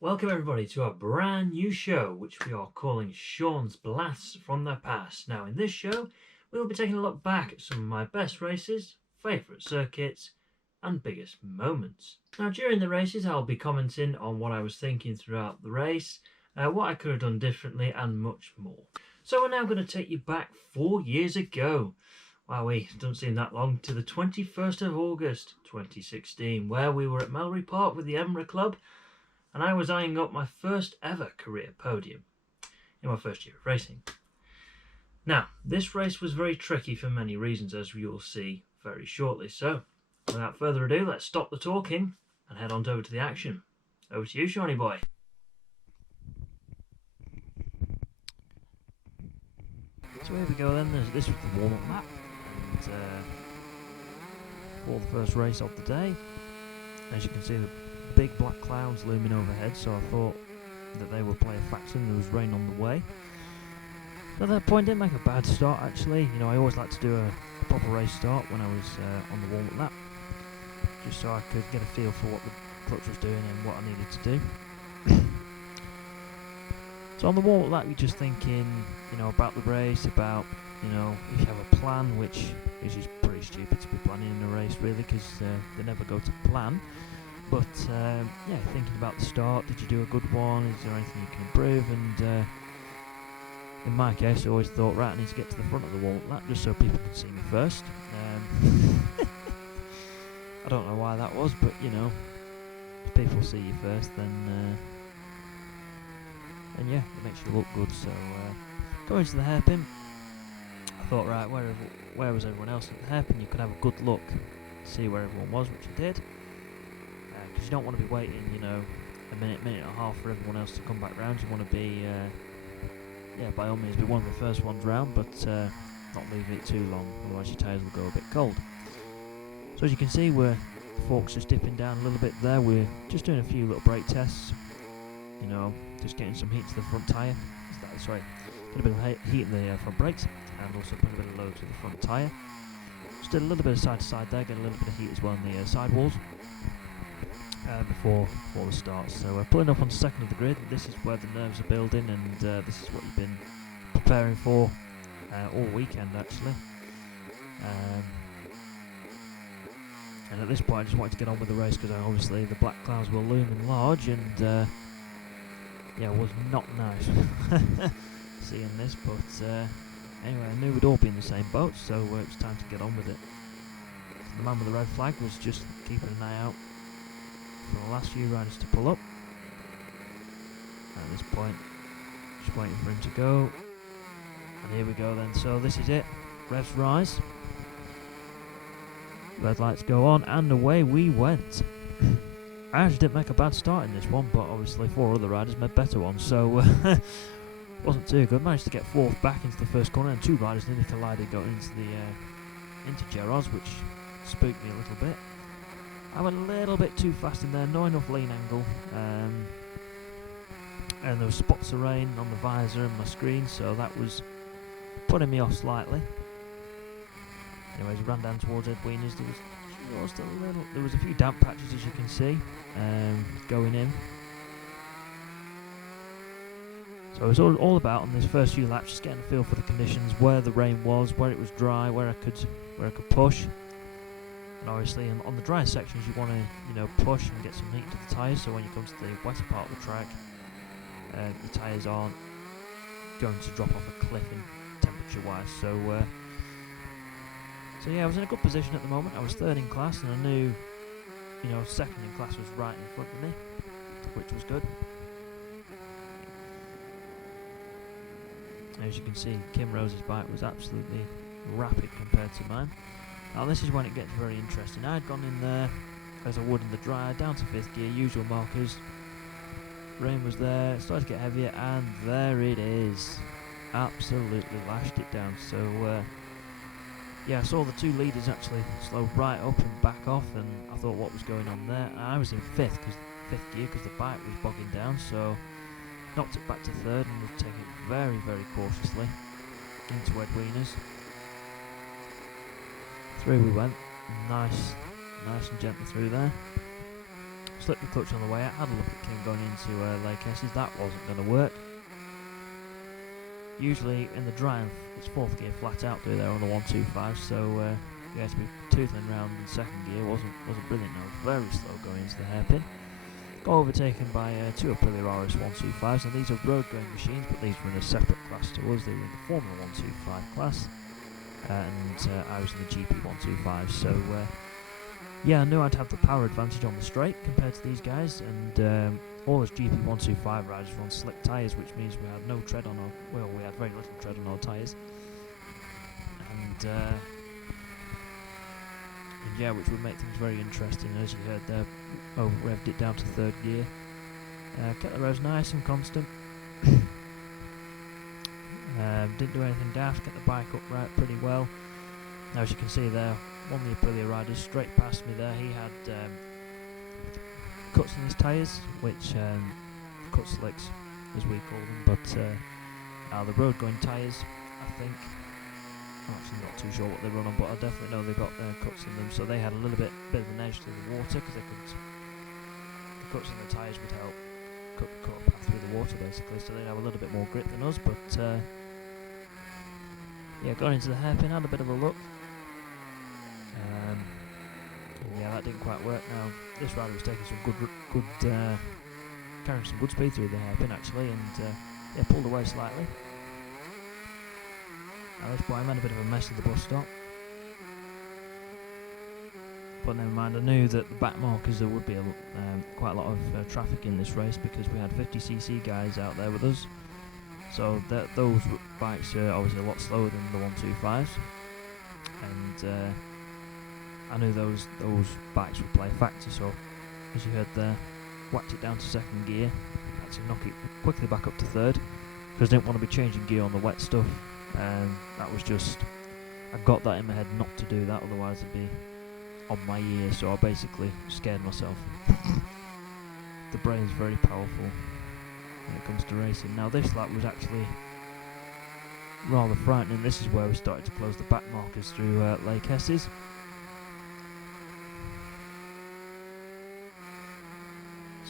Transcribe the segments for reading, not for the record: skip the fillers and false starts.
Welcome everybody to a brand new show which we are calling Sean's Blasts from the Past. Now in this show we will be taking a look back at some of my best races, favourite circuits and biggest moments. Now during the races I'll be commenting on what I was thinking throughout the race, what I could have done differently and much more. So we're now going to take you back 4 years ago. Wow, it doesn't seem that long, to the 21st of August 2016 where we were at Melbury Park with the Emra Club and I was eyeing up my first ever career podium in my first year of racing. Now, this race was very tricky for many reasons, as you'll see very shortly. So, without further ado, let's stop the talking and head on over to the action. Over to you, Shawnee boy. So here we go then. This was the warm-up lap, and for the first race of the day, as you can see, the big black clouds looming overhead, so I thought that they would play a factor and there was rain on the way. At that point, didn't make a bad start actually. You know, I always like to do a proper race start when I was on the warm-up lap, just so I could get a feel for what the clutch was doing and what I needed to do. So on the warm-up lap, you're just thinking, you know, about the race, about, you know, if you have a plan, which is just pretty stupid to be planning in a race really, because they never go to plan. But yeah, thinking about the start, did you do a good one? Is there anything you can improve? And in my case, I always thought, right, I need to get to the front of the warm-up lap just so people can see me first. I don't know why that was, but you know, if people see you first, then yeah, it makes you look good. So going to the hairpin, I thought, right, where was everyone else at the hairpin? You could have a good look, see where everyone was, which I did. Because you don't want to be waiting, you know, a minute and a half for everyone else to come back round. You want to be, yeah, by all means, be one of the first ones round, but not leave it too long, otherwise your tyres will go a bit cold. So as you can see, the forks just dipping down a little bit there. We're just doing a few little brake tests, you know, just getting some heat to the front tyre. Sorry, get a bit of heat in the front brakes, and also put a bit of load to the front tyre. Just did a little bit of side to side there, get a little bit of heat as well in the sidewalls. Before the start. So pulling up on second of the grid, this is where the nerves are building, and this is what you've been preparing for all weekend actually. And at this point I just wanted to get on with the race because obviously the black clouds were looming large, and yeah, it was not nice seeing this, but anyway, I knew we'd all be in the same boat, so it was time to get on with it. The man with the red flag was just keeping an eye out for the last few riders to pull up. At this point, just waiting for him to go. And here we go then. So this is it. Revs rise. Red lights go on, and away we went. I actually didn't make a bad start in this one, but obviously 4 other riders made better ones, so wasn't too good. Managed to get 4th back into the first corner, and 2 riders nearly collided going into Gerards, which spooked me a little bit. I went a little bit too fast in there, not enough lean angle, and there were spots of rain on the visor and my screen, so that was putting me off slightly. Anyways, ran down towards Ed Wieners. There was a few damp patches, as you can see, going in. So it was all about on these first few laps, just getting a feel for the conditions, where the rain was, where it was dry, where I could push. And obviously on the drier sections you want to, you know, push and get some heat to the tyres, so when you come to the wetter part of the track, the tyres aren't going to drop off a cliff in temperature wise. So yeah, I was in a good position at the moment. I was 3rd in class, and I knew, you know, 2nd in class was right in front of me, which was good. As you can see, Kim Rose's bike was absolutely rapid compared to mine. Now this is when it gets very interesting. I had gone in there as I would in the dryer, down to 5th gear, usual markers. Rain was there, it started to get heavier, and there it is. Absolutely lashed it down. So yeah, I saw the 2 leaders actually slow right up and back off, and I thought what was going on there. And I was in 5th gear because the bike was bogging down, so knocked it back to 3rd and was taking it very, very cautiously into Ed Wieners. Through we went, nice and gently through there. slipped the clutch on the way out, had a look at Kim going into Lake Esses. That wasn't going to work. Usually in the drive, it's fourth gear flat out through there on the 125, so you had to be tootling around in second gear. Wasn't brilliant. No, very slow going into the hairpin. Got overtaken by two Aprilia RS 125s, and these are road going machines, but these were in a separate class to us. They were in the Formula 125 class, and I was in the GP 125. So yeah, I knew I'd have the power advantage on the straight compared to these guys, and all us GP 125 riders were on slick tyres, which means we had no tread on our, well, we had very little tread on our tyres, and yeah, which would make things very interesting. As you heard there, revved it down to third gear, kept the revs nice and constant. Didn't do anything daft, kept the bike upright pretty well. Now, as you can see there, one of the Aprilia riders straight past me there, he had cuts in his tyres, which cut slicks as we call them, but the road going tyres, I think, I'm actually not too sure what they run on, but I definitely know they've got cuts in them, so they had a little bit of an edge through the water, because the cuts in the tyres would help cut a path through the water basically, so they'd have a little bit more grip than us. But yeah, got into the hairpin, had a bit of a look. Yeah, that didn't quite work. Now, this rider was taking some good carrying some good speed through the hairpin actually, and yeah, pulled away slightly. Now this boy made a bit of a mess of the bus stop, but never mind. I knew that the back markers, there would be quite a lot of traffic in this race, because we had 50cc guys out there with us, so those bikes are obviously a lot slower than the 125s, and I knew those bikes would play factor, so as you heard there, whacked it down to second gear, had to knock it quickly back up to third, because I didn't want to be changing gear on the wet stuff. That was just, I got that in my head not to do that, otherwise I'd be on my ear, so I basically scared myself. The brain's very powerful when it comes to racing. Now this lap was actually rather frightening. This is where we started to close the back markers through Lake Esses.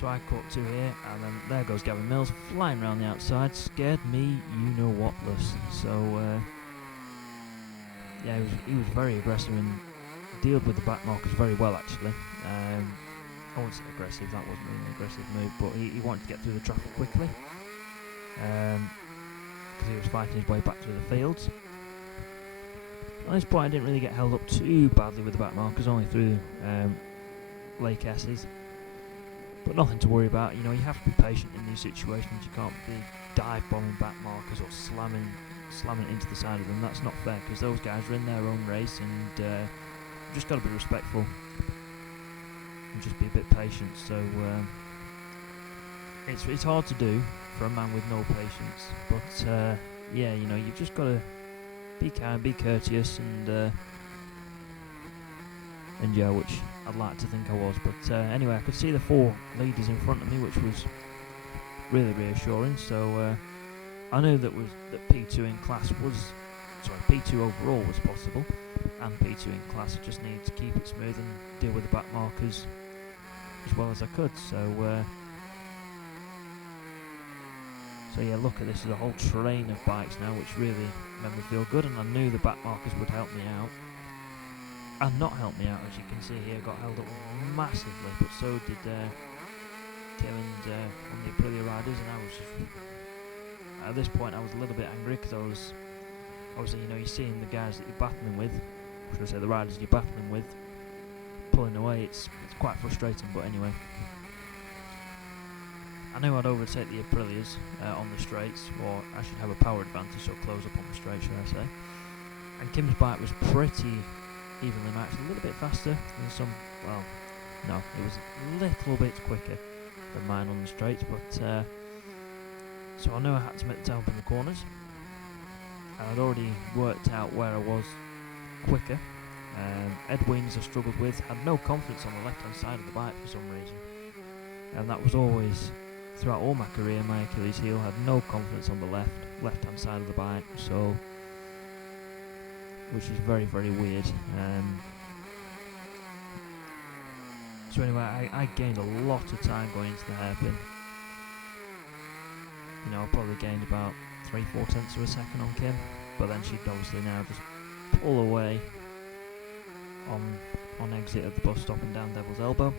So I caught two here, and then there goes Gavin Mills flying around the outside, scared me you-know-what-less. So yeah, he was very aggressive and dealt with the back markers very well actually. I wouldn't say aggressive, that wasn't really an aggressive move, but he wanted to get through the traffic quickly, because he was fighting his way back through the fields. At this point I didn't really get held up too badly with the back markers, only through Lake Esses. But nothing to worry about. You know, you have to be patient in these situations. You can't be dive bombing back markers or slamming into the side of them. That's not fair, because those guys are in their own race, and you've just got to be respectful and just be a bit patient. So it's hard to do for a man with no patience. But yeah, you know, you've just got to be kind, be courteous, and yeah, which I'd like to think I was. But anyway, I could see the four leaders in front of me, which was really reassuring. So I knew that P2 in class was, P2 overall was possible, and P2 in class I just needed to keep it smooth and deal with the back markers as well as I could. So yeah, look at this, there's a whole train of bikes now, which really made me feel good, and I knew the back markers would help me out. And not help me out, as you can see here, got held up massively, but so did Kim and one of the Aprilia riders, and I was just, at this point I was a little bit angry, because I was, obviously, you know, you're seeing the guys that you're battling with, or should I say the riders you're battling with, pulling away. It's quite frustrating, but anyway. I knew I'd overtake the Aprilias on the straights, or I should have a power advantage, so close up on the straight, should I say. And Kim's bike was pretty evenly matched, a little bit faster than some, well, no, it was a little bit quicker than mine on the straights, but so I knew I had to make the tail up in the corners. I'd already worked out where I was quicker. Ed Weins I struggled with, had no confidence on the left hand side of the bike for some reason, and that was always, throughout all my career, my Achilles heel. Had no confidence on the left hand side of the bike, so, which is very, very weird. So anyway, I gained a lot of time going into the hairpin. You know, I probably gained about 3-4 tenths of a second on Kim, but then she'd obviously now just pull away on exit of the bus stop and down Devil's Elbow.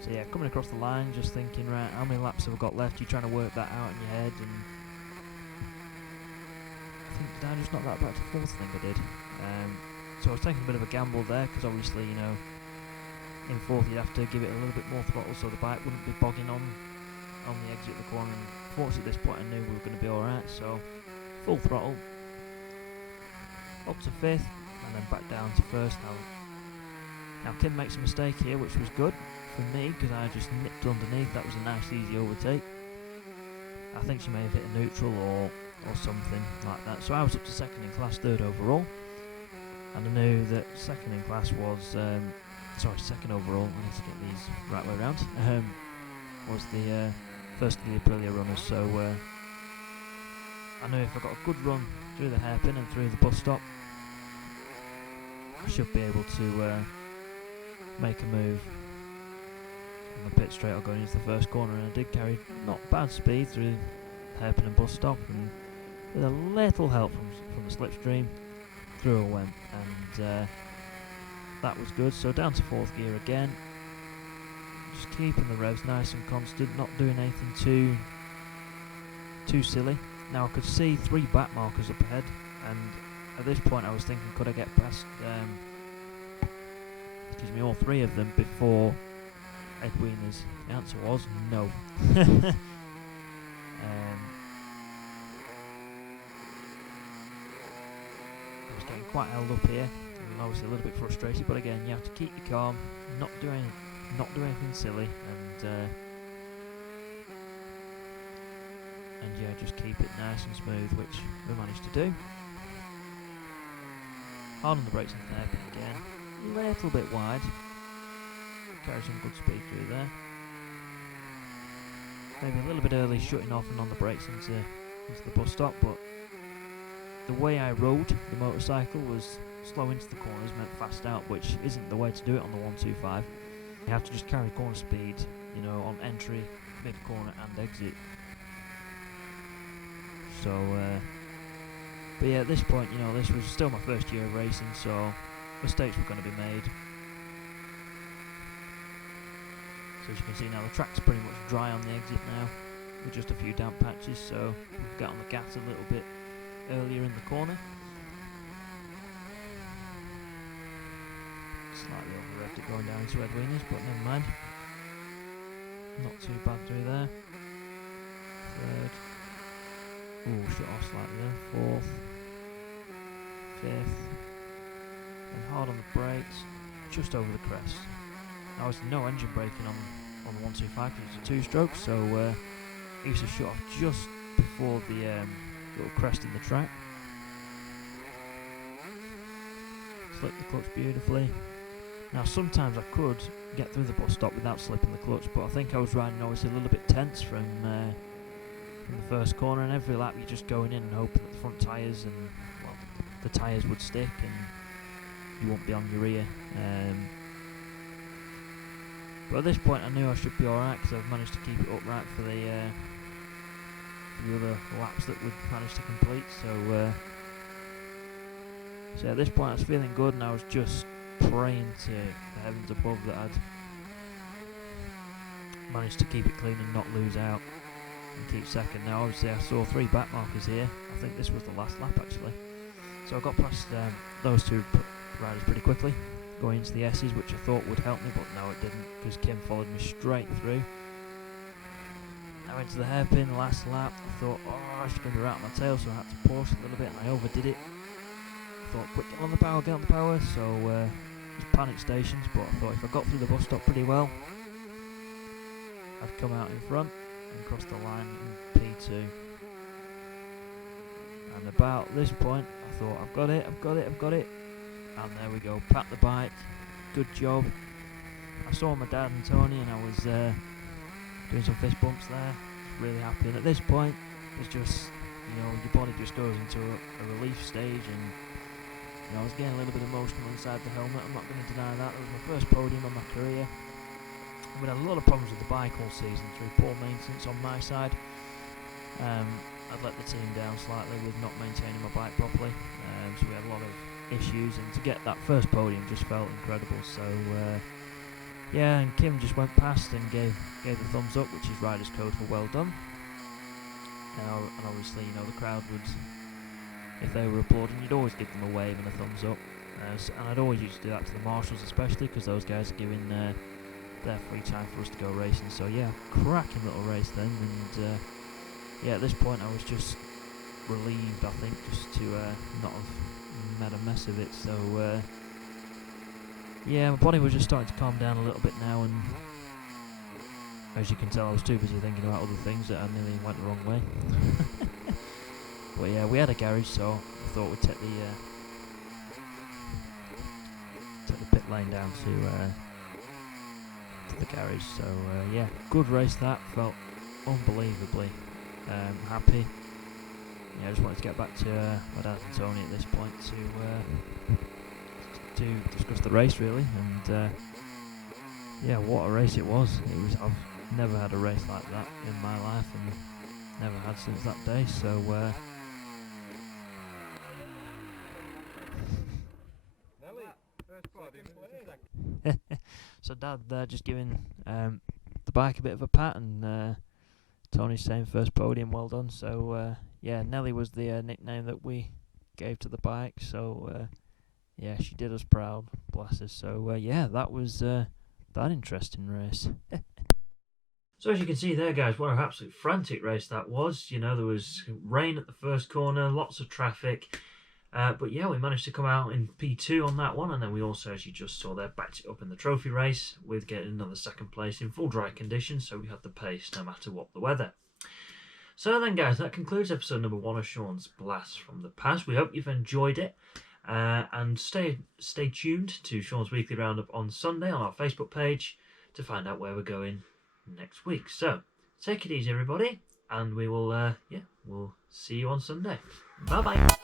So yeah, coming across the line, just thinking, right, how many laps have I got left? You're trying to work that out in your head, and I think, did I just knock that back to fourth? I think I did. So I was taking a bit of a gamble there, because obviously, you know, in fourth you'd have to give it a little bit more throttle so the bike wouldn't be bogging on the exit of the corner, and fortunately at this point I knew we were going to be alright, so full throttle, up to fifth, and then back down to first. Now Kim makes a mistake here, which was good for me, because I just nipped underneath. That was a nice easy overtake. I think she may have hit a neutral or something like that, so I was up to second in class, third overall, and I knew that second in class was second overall, I need to get these right way around, was the first of the Aprilia runners, so I knew if I got a good run through the hairpin and through the bus stop, I should be able to make a move on the pit straight or going into the first corner, and I did carry not bad speed through hairpin and bus stop, and with a little help from the slipstream, through I went, and that was good. So down to fourth gear again, just keeping the revs nice and constant, not doing anything too silly. Now I could see 3 back markers up ahead, and at this point I was thinking, could I get past all 3 of them before Ed Wieners? The answer was no. I was getting quite held up here, and obviously a little bit frustrated, but again, you have to keep your calm, not do anything silly, and yeah, just keep it nice and smooth, which we managed to do. Hard on the brakes into the hairpin again, a little bit wide, carry some good speed through there. Maybe a little bit early shutting off and on the brakes into the bus stop, but the way I rode the motorcycle was slow into the corners meant fast out, which isn't the way to do it on the 125. You have to just carry corner speed, you know, on entry, mid corner and exit. So, but yeah, at this point, you know, this was still my first year of racing, so mistakes were going to be made. So as you can see now, the track's pretty much dry on the exit now, with just a few damp patches, so we'll get on the gas a little bit earlier in the corner. Slightly over-revved it going down into Ed Wieners, but never mind. Not too bad through there. Third. Ooh, shut off slightly there. Fourth. Fifth. And hard on the brakes, just over the crest. Now there's no engine braking on the 125 because it's a 2-stroke, so I used to shut off just before the little crest in the track. Slip the clutch beautifully. Now sometimes I could get through the bus stop without slipping the clutch, but I think I was riding obviously a little bit tense from the first corner, and every lap you're just going in and hoping that the front tyres and the tyres would stick and you won't be on your rear. But at this point I knew I should be alright, because I've managed to keep it upright for the other laps that we'd managed to complete. So at this point I was feeling good, and I was just praying to the heavens above that I'd managed to keep it clean and not lose out and keep second. Now obviously I saw 3 back markers here. I think this was the last lap actually. So I got past those 2 riders pretty quickly, going into the S's, which I thought would help me, but no it didn't, because Kim followed me straight through. I went to the hairpin, the last lap. I thought, oh, she's going to be right on my tail, so I had to pause a little bit, and I overdid it. I thought, quick, get on the power, so just panic stations, but I thought if I got through the bus stop pretty well, I'd come out in front and cross the line in P2. And about this point, I thought, I've got it. And there we go, pat the bike, good job. I saw my dad and Tony, and I was doing some fist bumps there, really happy. And at this point, it's just, you know, your body just goes into a relief stage, and I was getting a little bit emotional inside the helmet. I'm not going to deny that. It was my first podium of my career. We had a lot of problems with the bike all season through poor maintenance on my side. I'd let the team down slightly with not maintaining my bike properly, so we had a lot of issues, and to get that first podium just felt incredible. So yeah, and Kim just went past and gave the thumbs up, which is riders code for well done. And obviously, you know, the crowd would, if they were applauding, you'd always give them a wave and a thumbs up. And I'd always used to do that to the marshals, especially because those guys are giving their free time for us to go racing. So yeah, cracking little race then, and yeah, at this point I was just relieved, I think, just to not have made a mess of it. So yeah, my body was just starting to calm down a little bit now, and as you can tell, I was too busy thinking about other things that I nearly went the wrong way. But yeah, we had a garage, so I thought we'd take the pit lane down to the garage. So yeah, good race that. Felt unbelievably happy. Yeah, I just wanted to get back to my dad and Tony at this point to discuss the race really, and yeah, what a race it was. I've never had a race like that in my life, and never had since that day. So so Dad there just giving the bike a bit of a pat, and Tony's saying first podium, well done. So yeah, Nelly was the nickname that we gave to the bike. So yeah, she did us proud, bless her. So yeah, that was that interesting race. So as you can see there, guys, what an absolute frantic race that was. You know, there was rain at the first corner, lots of traffic. But yeah, we managed to come out in P2 on that one, and then we also, as you just saw there, backed it up in the trophy race with getting another second place in full dry conditions, so we had the pace no matter what the weather. So then, guys, that concludes episode number 1 of Sean's Blast from the Past. We hope you've enjoyed it, and stay tuned to Sean's Weekly Roundup on Sunday on our Facebook page to find out where we're going next week. So take it easy, everybody, and we will we'll see you on Sunday. Bye bye.